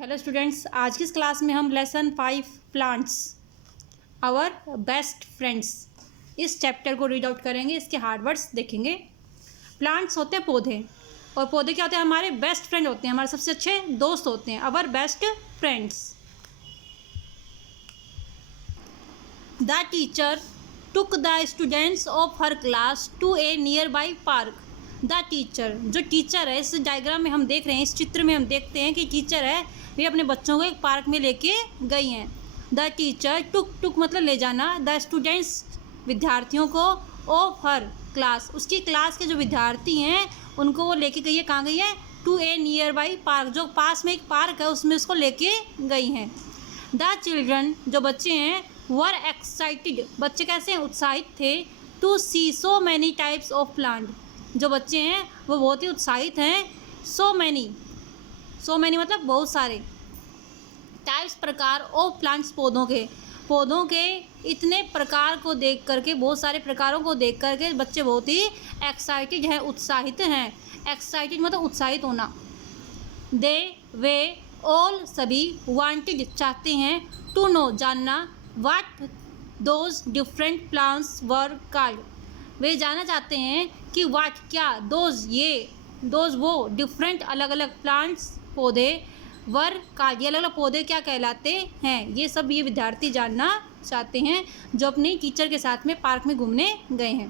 Hello students, आज की इस क्लास में हम lesson 5 plants our best friends इस चैप्टर को रीड आउट करेंगे। इसके हार्ड वर्ड्स देखेंगे। प्लांट्स होते हैं पौधे, और पौधे क्या होते हैं? हमारे बेस्ट फ्रेंड होते हैं, हमारे सबसे अच्छे दोस्त होते हैं, our best friends. The teacher took the students of her class to a nearby park. The teacher, जो टीचर है, इस डायग्राम में हम देख रहे हैं, इस चित्र में हम देखते हैं कि टीचर है, वे अपने बच्चों को एक पार्क में लेके गई हैं। द टीचर टुक मतलब ले जाना, द स्टूडेंट्स विद्यार्थियों को, ऑफ हर क्लास उसकी क्लास के जो विद्यार्थी हैं उनको वो लेके गई है। कहाँ गई है? To a nearby park, जो पास में एक पार्क है उसमें उसको लेके गई हैं। द चिल्ड्रन, जो बच्चे हैं, वर एक्साइटेड, बच्चे कैसे हैं? उत्साहित थे। To see so many types of plant, जो बच्चे हैं वो बहुत ही उत्साहित हैं। सो मैनी मतलब बहुत सारे, टाइप्स प्रकार, ऑफ प्लांट्स पौधों के इतने प्रकार को देख करके, बहुत सारे प्रकारों को देख करके बच्चे बहुत ही एक्साइटेड हैं, उत्साहित हैं। एक्साइटेड मतलब उत्साहित होना। दे वे ऑल सभी, वांटेड चाहते हैं, टू नो जानना, what those different plants were called, वे जानना चाहते हैं कि व्हाट क्या, दोज वो, डिफरेंट अलग अलग प्लांट्स पौधे, वर कॉल्ड ये अलग अलग पौधे क्या कहलाते हैं। ये सब ये विद्यार्थी जानना चाहते हैं जो अपनी टीचर के साथ में पार्क में घूमने गए हैं।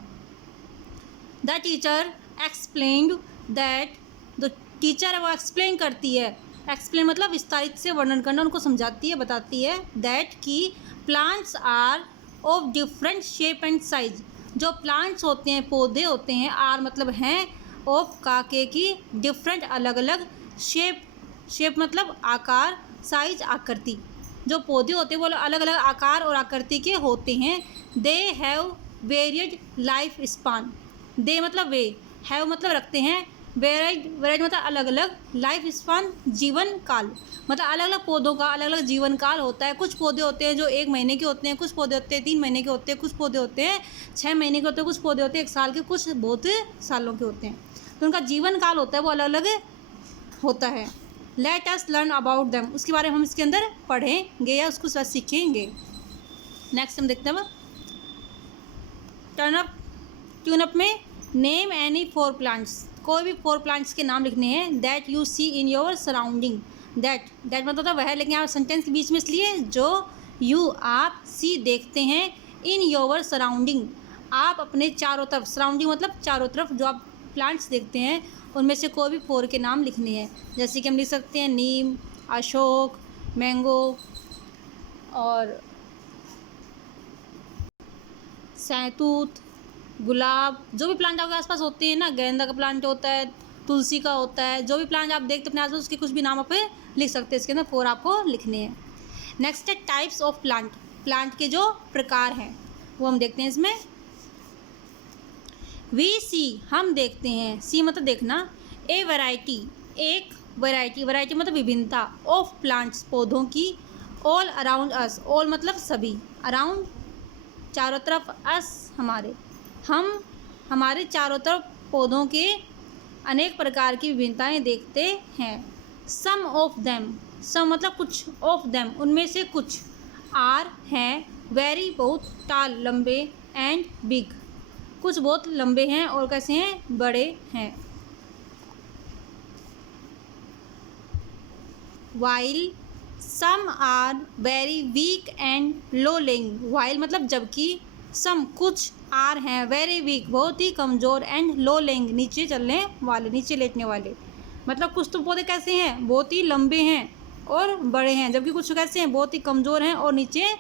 The teacher explained that, the teacher है वो एक्सप्लेन करती है। एक्सप्लेन मतलब विस्तारित से वर्णन करना, उनको समझाती है, बताती है। दैट की plants are of different shape and size, जो प्लांट्स होते हैं, पौधे होते हैं, आर मतलब हैं, ऑफ काके की, डिफरेंट अलग अलग, शेप मतलब आकार, साइज आकृति, जो पौधे होते हैं वो अलग अलग आकार और आकृति के होते हैं। They have varied life span, they मतलब वे, हैव मतलब रखते हैं, वेराइड मतलब अलग अलग, लाइफ स्पान जीवन काल, मतलब अलग अलग पौधों का अलग अलग जीवन काल होता है। कुछ पौधे होते हैं जो 1 महीने के होते हैं, कुछ पौधे होते हैं 3 महीने के होते हैं, कुछ पौधे होते हैं 6 महीने के होते हैं, कुछ पौधे होते हैं 1 साल के, कुछ बहुत सालों के होते हैं। तो उनका जीवन काल होता है वो अलग अलग होता है। Let us learn about them, उसके बारे में हम इसके अंदर पढ़ेंगे या उसको सीखेंगे। नेक्स्ट हम देखते हैं ट्यून अप में नेम एनी 4 प्लांट्स, कोई भी 4 प्लांट्स के नाम लिखने हैं। That you see in your surrounding, that मतलब होता है वह, लेकिन यहाँ सेंटेंस के बीच में इसलिए जो यू आप, सी देखते हैं, इन योर सराउंडिंग आप अपने चारों तरफ, सराउंडिंग मतलब चारों तरफ जो आप प्लांट्स देखते हैं उनमें से कोई भी 4 के नाम लिखने हैं। जैसे कि हम लिख सकते हैं नीम, अशोक, मैंगो और सैतूत, गुलाब, जो भी प्लांट आपके आसपास होते हैं ना, गेंदा का प्लांट होता है, तुलसी का होता है, जो भी प्लांट आप देखते अपने आसपास उसके कुछ भी नाम आप लिख सकते हैं। इसके अंदर 4 आपको लिखने हैं। नेक्स्ट है टाइप्स ऑफ प्लांट, प्लांट के जो प्रकार हैं वो हम देखते हैं इसमें। वी सी हम देखते हैं, सी मतलब देखना, ए वैरायटी एक वैरायटी मतलब विभिन्नता, ऑफ प्लांट्स पौधों की, ऑल अराउंड अस, ऑल मतलब सभी, अराउंड चारों तरफ, अस हमारे, हम हमारे चारों तरफ पौधों के अनेक प्रकार की विभिन्नताएं देखते हैं। सम ऑफ देम, सम मतलब कुछ, ऑफ देम उनमें से कुछ, आर हैं, वेरी बहुत, टाल लंबे, एंड बिग कुछ बहुत लंबे हैं और कैसे हैं? बड़े हैं। While some are very weak and low lying, while मतलब जबकि, सम कुछ, आर हैं, वेरी वीक बहुत ही कमज़ोर, एंड लो लेइंग नीचे चलने वाले, नीचे लेटने वाले, मतलब कुछ तो पौधे कैसे हैं? बहुत ही लंबे हैं और बड़े हैं, जबकि कुछ कैसे हैं? बहुत ही कमज़ोर हैं और नीचे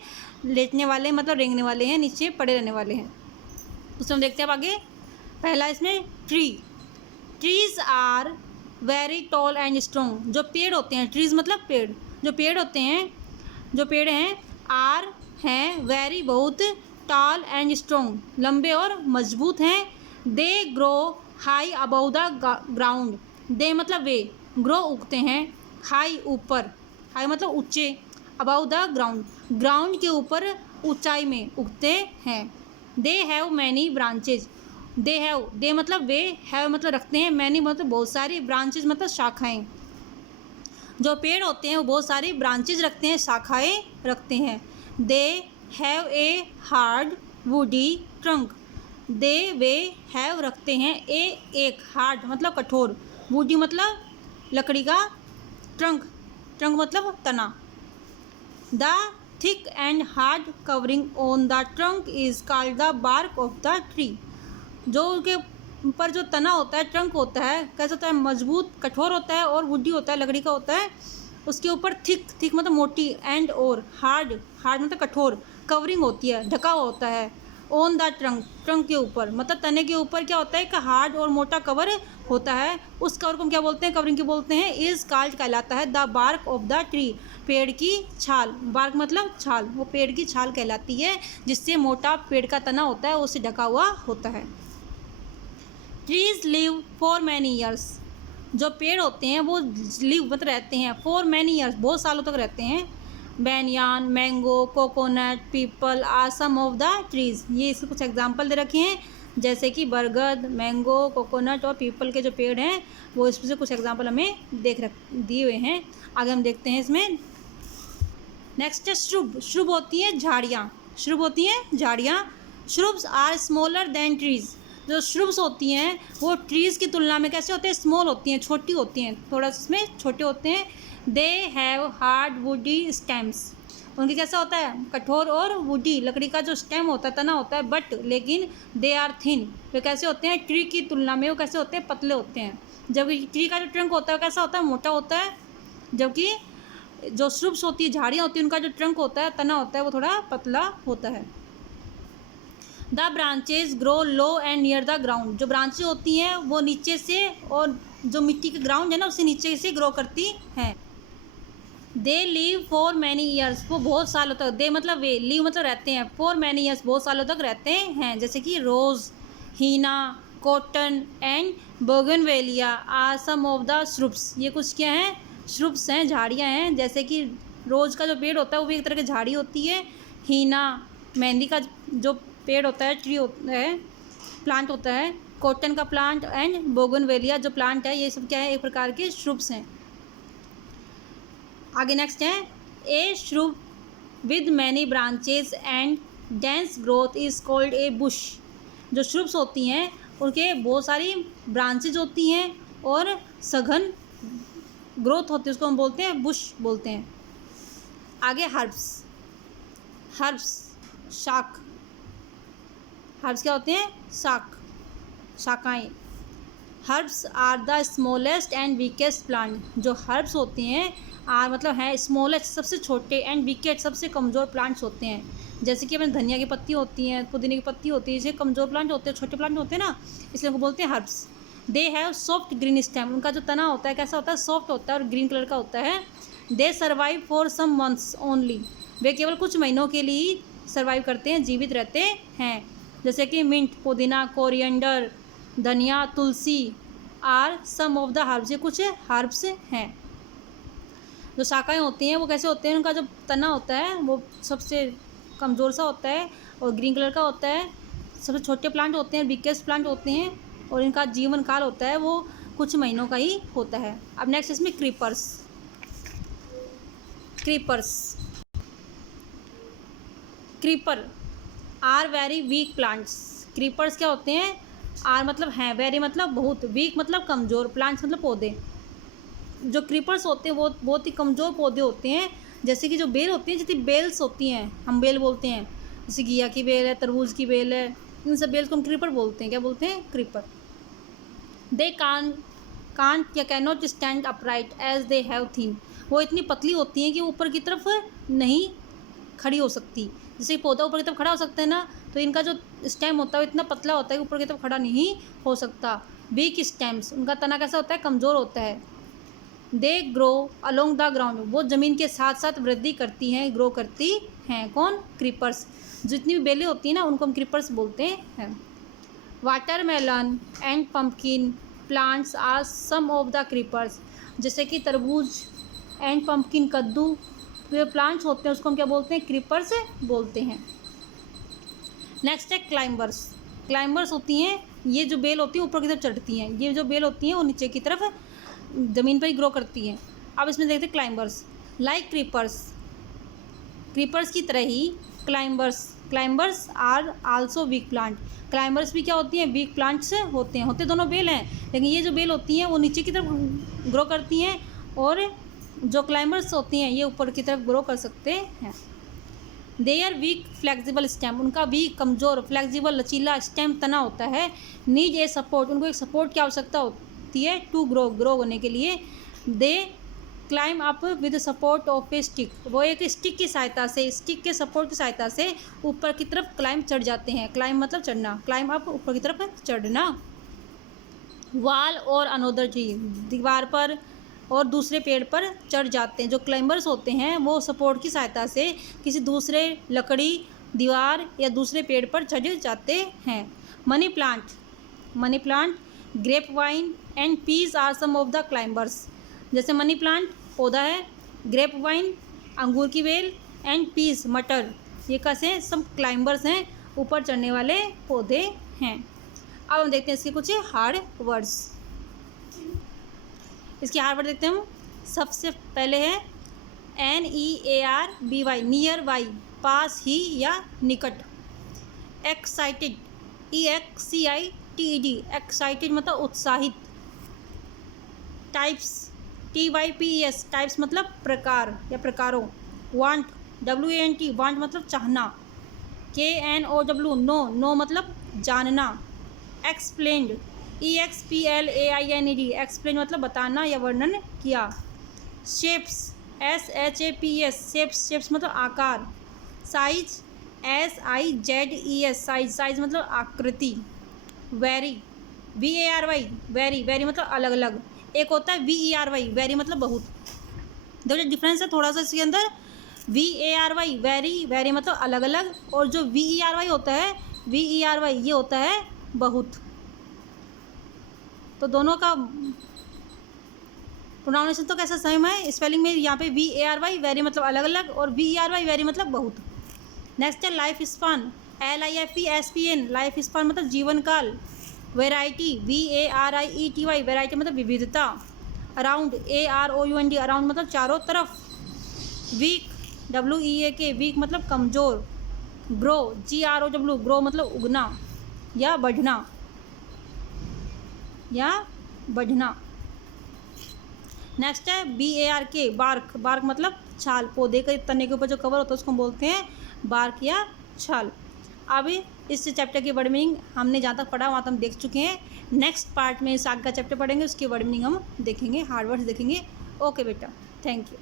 लेटने वाले मतलब रेंगने वाले हैं, नीचे पड़े रहने वाले हैं। उसमें हम देखते हैं अब आगे। पहला इसमें trees are very tall and strong, जो पेड़ होते हैं, ट्रीज मतलब पेड़, जो पेड़ होते हैं, जो पेड़ हैं, आर हैं, वेरी बहुत, टॉल एंड स्ट्रॉन्ग लंबे और मजबूत हैं। They grow high above the ground, they मतलब वे, ग्रो उगते हैं, हाई ऊपर, हाई मतलब ऊंचे, अबव द ग्राउंड ग्राउंड के ऊपर ऊंचाई में उगते हैं। दे हैव मैनी ब्रांचेज, दे मतलब वे, हैव मतलब रखते हैं, मैनी मतलब बहुत सारी, ब्रांचेज मतलब शाखाएं, जो पेड़ होते हैं वो बहुत सारी ब्रांचेज रखते हैं, शाखाएं रखते हैं। They have a hard woody trunk. They way have रखते हैं ए एक, हार्ड मतलब कठोर, वुडी मतलब लकड़ी का, ट्रंक ट्रंक मतलब तना। The thick and hard covering on the trunk is called the bark of the tree. जो उसके ऊपर जो तना होता है, ट्रंक होता है, कैसा होता है, मजबूत कठोर होता है, और वुडी होता है लकड़ी का होता है। उसके ऊपर थिक थिक मतलब मोटी, एंड और हार्ड हार्ड मतलब कठोर, कवरिंग होती है, ढका हुआ होता है। ऑन द ट्रंक ट्रंक के ऊपर मतलब तने के ऊपर क्या होता है कि हार्ड और मोटा कवर होता है। उस कवर को हम क्या बोलते हैं, कवरिंग के बोलते हैं, इज कॉल्ड कहलाता है the bark of the tree, पेड़ की छाल। बार्क मतलब छाल, वो पेड़ की छाल कहलाती है जिससे मोटा पेड़ का तना होता है उससे ढका हुआ होता है। Trees live for many years. जो पेड़ होते हैं वो लिव मतलब रहते हैं, फॉर मैनी ईयर्स बहुत सालों तक रहते हैं। Banyan, mango, coconut, peepal are some of the trees. ये इसके कुछ एग्जांपल दे रखे हैं, जैसे कि बरगद, मैंगो, कोकोनट और पीपल के जो पेड़ हैं वो इसमें से कुछ एग्जांपल हमें दिए हुए हैं। आगे हम देखते हैं इसमें। नेक्स्ट है श्रुब। श्रुब होती है झाड़ियाँ, श्रुब होती हैं झाड़ियाँ। Shrubs are smaller than trees. जो श्रुब्स होती हैं वो ट्रीज़ की तुलना में कैसे होते हैं, स्मॉल होती हैं, छोटी होती हैं, थोड़ा इसमें छोटे होते हैं। They have hard woody stems. उनकी कैसा होता है, कठोर और वुडी लकड़ी का जो स्टेम होता है, तना होता है, बट लेकिन दे आर थिन। वे कैसे होते हैं, ट्री की तुलना में वो कैसे होते हैं, पतले होते हैं। जबकि ट्री का जो ट्रंक होता है कैसा होता है, मोटा होता है। जबकि जो श्रुब्स होती है, झाड़ियाँ होती हैं, उनका जो ट्रंक होता है, तना होता है, वो थोड़ा पतला होता है। The branches grow low and near the ground. जो ब्रांचेज होती हैं वो नीचे से और जो मिट्टी के ग्राउंड है ना उससे नीचे से ग्रो करती हैं। They live for many years. वो बहुत सालों तक, दे मतलब वे, लिव मतलब रहते हैं, फॉर मैनी ईयर्स बहुत सालों तक रहते हैं। जैसे कि rose, henna, cotton and bougainvillea are some of the shrubs. ये कुछ क्या हैं, श्रुब्स हैं, झाड़ियाँ हैं। जैसे कि रोज़ का जो पेड़ होता है वो भी एक तरह की झाड़ी होती है। हीना मेहंदी का जो पेड़ होता है, ट्री होता है, प्लांट होता है। कॉटन का प्लांट एंड बोगनवेलिया जो प्लांट है, ये सब क्या है, एक प्रकार के श्रुब्स हैं। आगे नेक्स्ट है, a shrub with many branches and dense growth is called a bush. जो श्रुब्स होती हैं उनके बहुत सारी ब्रांचेज होती हैं और सघन ग्रोथ होती है, उसको हम बोलते हैं बुश बोलते हैं। आगे हर्ब्स। हर्ब्स शाख। हर्ब्स क्या होते हैं, शाख, शाखाएँ। Herbs are the smallest and weakest plant. जो हर्ब्स होते हैं आर मतलब हैं स्मॉलेस्ट सबसे छोटे, एंड वीकेस्ट सबसे कमज़ोर प्लांट्स होते हैं। जैसे कि अपने धनिया की पत्ती होती हैं, पुदीने की पत्ती होती है, इसे कमज़ोर प्लांट होते हैं, छोटे प्लांट होते हैं ना, इसलिए उनको बोलते हैं herbs. They have soft green stem. उनका जो तना होता है कैसा होता है, सॉफ्ट होता है और ग्रीन कलर का होता है। They survive for some months only. वे केवल कुछ महीनों के लिए सर्वाइव करते हैं, जीवित रहते हैं। जैसे कि मिंट, पुदीना, कोरिएंडर, धनिया, tulsi are some of the herbs. ये कुछ हर्ब्स हैं। जो शाखाएँ होती हैं वो कैसे होते हैं, उनका जो तना होता है वो सबसे कमज़ोर सा होता है और ग्रीन कलर का होता है। सबसे छोटे प्लांट होते हैं, बिगेस्ट प्लांट होते हैं, और इनका जीवन काल होता है वो कुछ महीनों का ही होता है। अब नेक्स्ट इसमें creepers. Creepers, creeper are very weak plants. Creepers क्या होते हैं, आर मतलब हैं, वेरी मतलब बहुत, वीक मतलब कमज़ोर, प्लांट्स मतलब पौधे। जो क्रीपर्स होते हैं वो बहुत ही कमज़ोर पौधे होते हैं। जैसे कि जो बेल होती हैं, जितनी बेल्स होती हैं हम बेल बोलते हैं, जैसे घिया की बेल है, तरबूज की बेल है, इन सब बेल्स को हम क्रीपर बोलते हैं। क्या बोलते हैं, क्रीपर। दे कांट या can not stand upright as they have thin. वो इतनी पतली होती हैं कि ऊपर की तरफ नहीं खड़ी हो सकती। जैसे पौधा ऊपर की तरफ खड़ा हो सकता है ना, तो इनका जो स्टेम होता है वो इतना पतला होता है कि ऊपर की तरफ खड़ा नहीं हो सकता। वीक स्टेम्स, उनका तना कैसा होता है, कमज़ोर होता है। They grow along the ground. वो ज़मीन के साथ साथ वृद्धि करती हैं, ग्रो करती हैं। कौन, क्रीपर्स। जितनी भी बेलें होती हैं ना उनको हम क्रीपर्स बोलते हैं। Watermelon and pumpkin plants are some of the creepers. जैसे कि तरबूज एंड पम्पकिन, कद्दू, जो प्लांट्स होते हैं उसको हम क्या बोलते हैं, क्रीपर्स बोलते हैं। नेक्स्ट है क्लाइंबर्स। क्लाइंबर्स होती हैं, ये जो बेल होती है ऊपर की तरफ चढ़ती हैं, ये जो बेल होती हैं वो नीचे की तरफ ज़मीन पर ही ग्रो करती हैं। अब इसमें देखते हैं क्लाइंबर्स। लाइक क्रीपर्स, क्रीपर्स की तरह ही climbers are also weak plant. Climbers भी क्या होती हैं? वीक प्लांट्स होते दोनों बेल हैं, लेकिन ये जो बेल होती हैं वो नीचे की तरफ ग्रो करती हैं और जो क्लाइंबर्स होती हैं ये ऊपर की तरफ ग्रो कर सकते हैं। देयर वीक फ्लेक्सिबल स्टेम, उनका वीक कमज़ोर फ्लेक्सिबल लचीला स्टेम तना होता है। नीड ए सपोर्ट, उनको एक सपोर्ट की आवश्यकता होती है टू ग्रो होने के लिए। They climb up with support of a stick, वो एक स्टिक की सहायता से, स्टिक के सपोर्ट की सहायता से ऊपर की तरफ क्लाइम चढ़ जाते हैं। क्लाइम मतलब चढ़ना, क्लाइम अप ऊपर की तरफ चढ़ना। वाल और अनोदर ट्री, दीवार पर और दूसरे पेड़ पर चढ़ जाते हैं। जो क्लाइंबर्स होते हैं वो सपोर्ट की सहायता से किसी दूसरे लकड़ी, दीवार या दूसरे पेड़ पर चढ़ जाते हैं। Money plant, grape vine and peas are some of the climbers. जैसे मनी प्लांट पौधा है, ग्रेप वाइन अंगूर की बेल एंड पीस मटर, ये कैसे सब क्लाइंबर्स हैं, ऊपर चढ़ने वाले पौधे हैं। अब हम देखते हैं इसके कुछ हार्ड वर्ड्स। इसके हार्ड वर्ड देखते हैं हम। सबसे पहले है NEARBY, नियर बाई, पास ही या निकट। एक्साइटेड, EXCITED, एक्साइटेड मतलब उत्साहित। टाइप्स, TYPES, टाइप्स मतलब प्रकार या प्रकारों। वांट, WANT, वांट मतलब चाहना। KNOW, नो मतलब जानना। एक्सप्लेन्ड, EXPLAINED, एक्सप्लेन मतलब बताना या वर्णन किया। शेप्स, SHAPES, शेप्स मतलब आकार। साइज, SIZES, साइज मतलब आकृति। वेरी, VARY, वेरी मतलब अलग अलग। एक होता है VERY, वेरी मतलब बहुत। देखो डिफरेंस है थोड़ा सा इसके अंदर। VARY वेरी मतलब अलग अलग, और जो VERY होता है, VERY ये होता है बहुत। तो दोनों का प्रोनाउंसिएशन तो कैसा सेम है। स्पेलिंग में यहाँ पे VARY वेरी मतलब अलग अलग और VERY वेरी मतलब बहुत। नेक्स्ट है life span, LIFESPAN, life span मतलब जीवन काल। वेराइटी, VARIETY, वेराइटी मतलब विविधता। अराउंड, AROUND, अराउंड मतलब चारों तरफ। वीक, WEAK, वीक मतलब कमज़ोर। ग्रो, GROW, ग्रो मतलब उगना या बढ़ना नेक्स्ट है BARK, बार्क मतलब छाल, पौधे के तने के ऊपर जो कवर होता है उसको बोलते हैं बार्क या छाल। अब इस चैप्टर की वर्ड मीनिंग हमने जहाँ तक पढ़ा वहाँ तक हम देख चुके हैं। नेक्स्ट पार्ट में इस आगे का चैप्टर पढ़ेंगे, उसकी वर्ड मीनिंग हम देखेंगे, हार्ड वर्ड्स देखेंगे। ओके बेटा, थैंक यू।